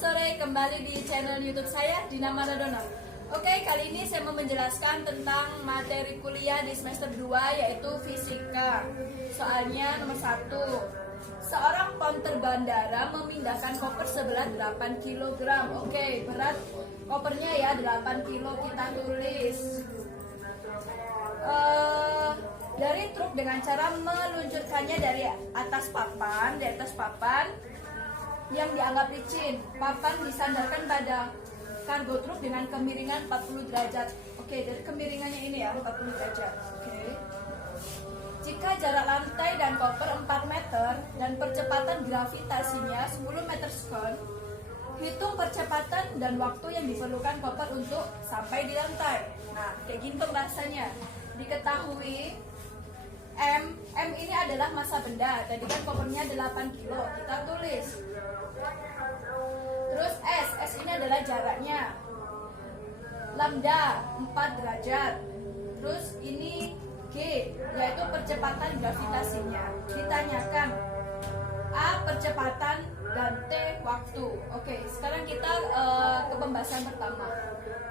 sore, kembali di channel YouTube saya, Dina Maradona. Oke, kali ini saya mau menjelaskan tentang materi kuliah di semester 2, yaitu fisika. Soalnya nomor 1, seorang konter bandara memindahkan koper seberat 8 kg. Oke, berat kopernya ya 8 kg, kita tulis. Dari truk dengan cara meluncurkannya dari atas papan, yang dianggap licin. Papan disandarkan pada kargo truk dengan kemiringan 40 derajat. Oke, dari kemiringannya ini ya, 40 derajat. Oke. Jika jarak lantai dan koper 4 meter dan percepatan gravitasinya 10 meter sekon, hitung percepatan dan waktu yang diperlukan koper untuk sampai di lantai. Nah, kayak gini pembahasannya. Diketahui M ini adalah massa benda. Tadi kan kopernya 8 kilo, kita tulis. Terus S ini adalah jaraknya. Lambda 4 derajat. Terus ini G, yaitu percepatan gravitasinya. Ditanyakan A percepatan dan T waktu. Oke, sekarang kita ke pembahasan pertama.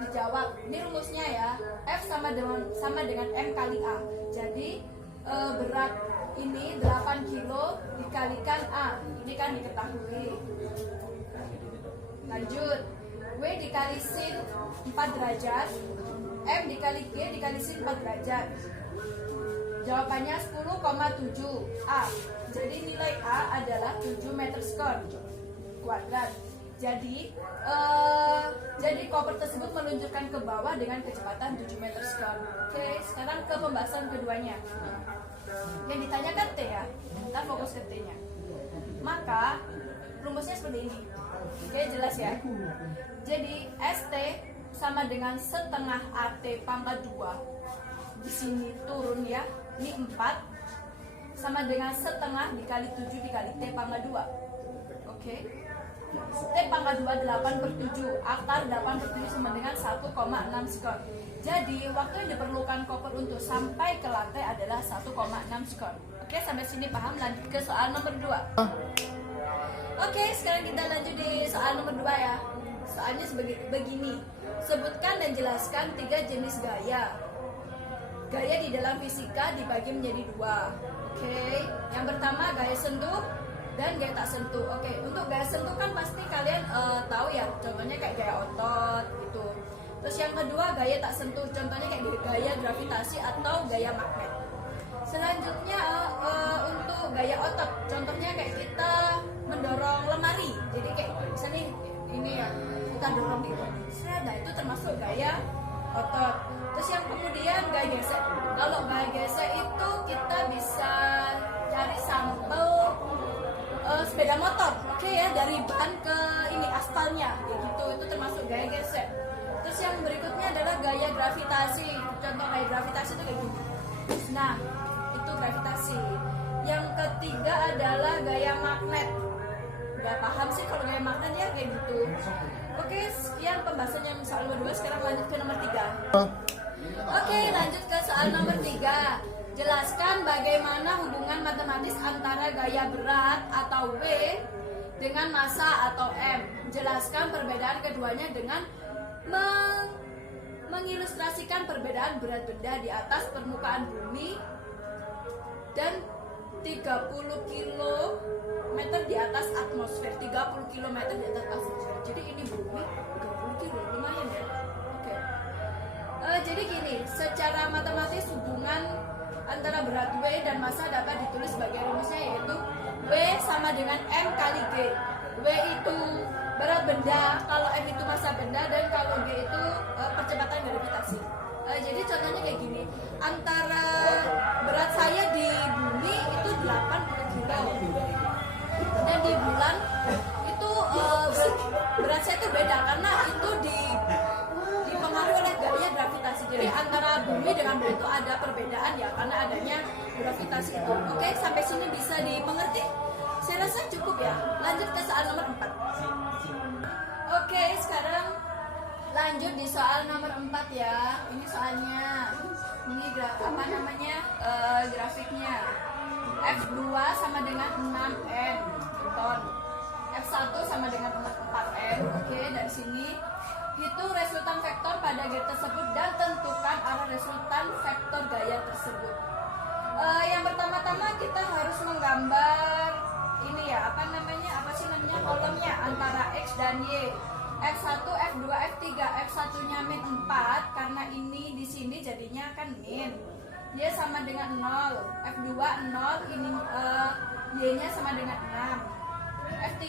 Dijawab. Ini rumusnya ya. F sama dengan M kali A. Jadi berat ini 8 kilo dikalikan A. Ini kan diketahui. Lanjut. W dikali sin 4 derajat, M dikali G dikali sin 4 derajat. Jawabannya 10,7 A. Jadi nilai A adalah 7 meter sekon kuadrat. Jadi koper tersebut meluncurkan ke bawah dengan kecepatan 7 meter sekon. Oke, sekarang ke pembahasan keduanya. Yang ditanyakan T ya. Kita fokus ke T-nya. Maka rumusnya seperti ini. Oke, jelas ya. Jadi ST sama dengan setengah AT pangkat 2. Di sini turun ya. Ini 4 sama dengan setengah dikali 7 dikali T pangkat 2. Oke. T pangkat 2 8/7. Akar 8/7 sama dengan 1,6 sekon. Jadi waktu yang diperlukan koper untuk sampai ke lantai adalah 1,6 sekon. Oke, sampai sini paham? Lanjut ke soal nomor 2. Oke, sekarang kita lanjut di soal nomor 2 ya. Soalnya begini. Sebutkan dan jelaskan 3 jenis gaya. Gaya di dalam fisika dibagi menjadi 2. Oke, yang pertama gaya sentuh dan gaya tak sentuh. Oke, untuk gaya sentuh kan pasti kalian tahu ya. Contohnya kayak gaya otot gitu. Terus yang kedua gaya tak sentuh. Contohnya kayak gaya gravitasi atau gaya magnet. Selanjutnya untuk gaya otot. Contohnya kayak kita mendorong lemari. Jadi kayak misalnya ini ya, kita dorong gitu. Nah, itu termasuk gaya otot. Terus yang kemudian gaya gesek. Kalau gaya gesek itu kita bisa cari sampel sepeda motor, oke ya, dari ban ke ini aspalnya, kayak gitu. Itu termasuk gaya gesek. Terus yang berikutnya adalah gaya gravitasi. Contoh gaya gravitasi itu kayak gini. Nah, itu gravitasi. Yang ketiga adalah gaya magnet. Gak paham sih kalau gaya magnet ya kayak gitu. Oke, sekian pembahasan yang soal nomor 2. Sekarang lanjut ke nomor 3. Oke, lanjut ke soal nomor 3. Jelaskan bagaimana hubungan matematis antara gaya berat atau W dengan massa atau M. Jelaskan perbedaan keduanya dengan mengilustrasikan perbedaan berat benda di atas permukaan bumi dan 30 km di atas atmosfer. 30 km di atas atmosfer. Jadi ini bumi 30 km, lumayan ya. Oke. Jadi gini, secara matematis hubungan antara berat W dan massa dapat ditulis sebagai rumusnya, yaitu W sama dengan M kali G. W itu berat benda, kalau M itu massa benda, dan kalau G itu percepatan gravitasi. Jadi contohnya kayak gini, antara berat saya di bumi itu 80 kilo dan di bulan itu berat saya itu beda karena itu dipengaruhi oleh gaya gravitasi. Jadi antara bumi dengan bulan itu ada perbedaan ya karena adanya gravitasi itu. Oke, sampai sini bisa dimengerti? Saya rasa cukup ya. Lanjut ke soal nomor 4. Oke, sekarang lanjut di soal nomor 4 ya. Ini soalnya. Ini grafiknya. F2 sama dengan 6N ton. F1 sama dengan 4N. dari sini. Hitung resultan vektor pada gaya tersebut dan tentukan arah resultan vektor gaya tersebut. Yang pertama-tama kita harus menggambar ini ya, apa sih namanya kolomnya antara X dan Y. F1, F2, F3, F1-nya min 4 karena ini di sini jadinya kan min. Y sama dengan 0, F2 0, ini Y-nya sama dengan 6. F3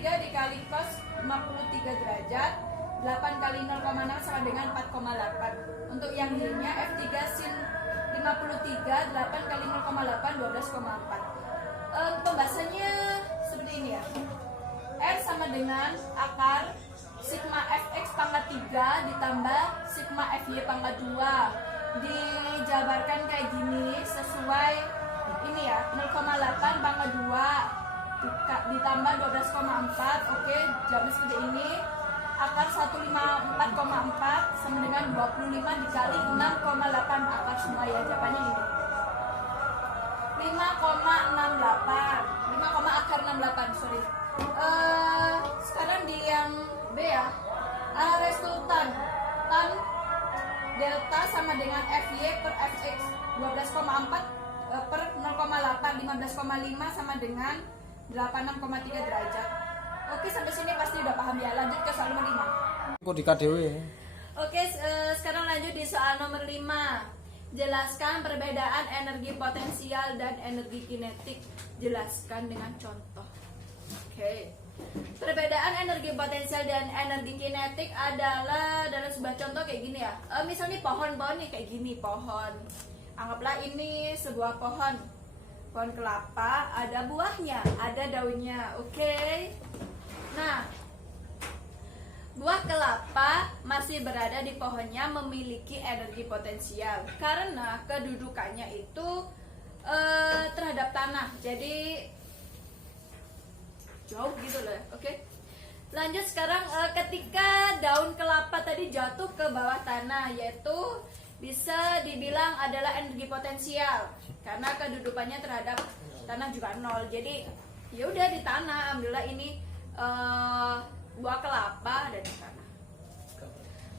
dikali cos 53 derajat, 8 kali 0,6 sama dengan 4,8. Untuk yang Y-nya F3 sin 53, 8 kali 0,8 12,4. Pembahasannya seperti ini ya. R sama dengan akar sigma fx pangkat 3 ditambah sigma fy pangkat 2. Dijabarkan kayak gini sesuai ini ya, 0,8 pangkat 2 ditambah 12,4. Oke, jawabnya seperti ini. Akar 154,4 sama dengan 25 dikali 6,8 akar semua ya, jawabannya ini 5,68 akar 68, sorry. Sekarang di yang B ya, arah resultan tan delta sama dengan Fy per Fx 12,4 per 0,8 15,5 sama dengan 86,3 derajat. Oke, sampai sini pasti udah paham ya. Lanjut ke soal nomor 5. Kok di KDW? Oke, sekarang lanjut di soal nomor 5. Jelaskan perbedaan energi potensial dan energi kinetik. Jelaskan dengan contoh. Oke. Perbedaan energi potensial dan energi kinetik adalah dalam sebuah contoh kayak gini ya. Misalnya pohon nih kayak gini, pohon. Anggaplah ini sebuah pohon kelapa, ada buahnya, ada daunnya. Oke. Nah, buah kelapa masih berada di pohonnya memiliki energi potensial karena kedudukannya itu terhadap tanah. Jadi jauh gitu loh. Oke. Lanjut sekarang, ketika daun kelapa tadi jatuh ke bawah tanah, yaitu bisa dibilang adalah energi potensial karena kedudukannya terhadap tanah juga 0. Jadi ya udah di tanah, alhamdulillah ini buah kelapa dan di tanah.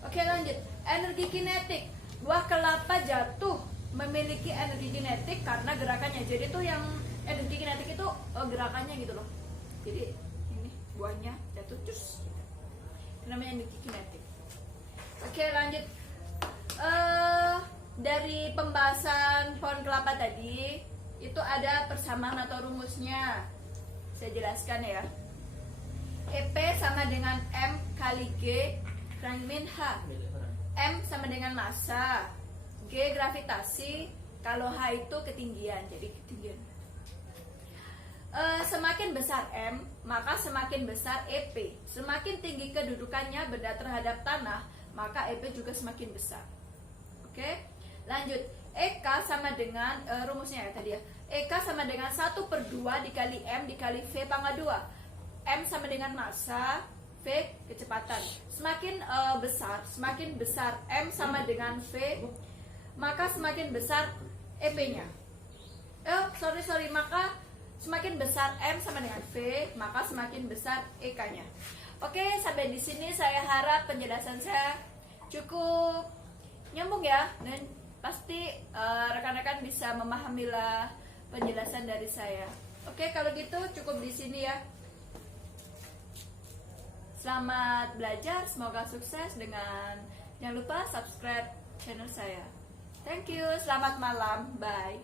Oke, lanjut. Energi kinetik. Buah kelapa jatuh memiliki energi kinetik karena gerakannya. Jadi tuh yang energi kinetik itu gerakannya gitu loh. Jadi ini buahnya jatuh terus. Itu namanya energi kinetik. Oke, lanjut. Dari pembahasan pohon kelapa tadi itu ada persamaan atau rumusnya. Saya jelaskan ya. EP sama dengan M kali G kurang min H. M sama dengan massa, G gravitasi, kalau H itu ketinggian, jadi ketinggian. Semakin besar M, maka semakin besar EP. Semakin tinggi kedudukannya benda terhadap tanah, maka EP juga semakin besar. Oke, lanjut. EK sama dengan rumusnya ya tadi ya. EK sama dengan 1/2 dikali M dikali V pangkat 2. M sama dengan massa, V kecepatan. Semakin besar M sama dengan V, maka semakin besar EP-nya. Maka semakin besar M sama dengan V, maka semakin besar EK-nya. Oke, sampai di sini saya harap penjelasan saya cukup nyambung ya, dan pasti rekan-rekan bisa memahamilah penjelasan dari saya. Oke, kalau gitu cukup di sini ya. Selamat belajar, semoga sukses dengan jangan lupa subscribe channel saya. Thank you, selamat malam, bye.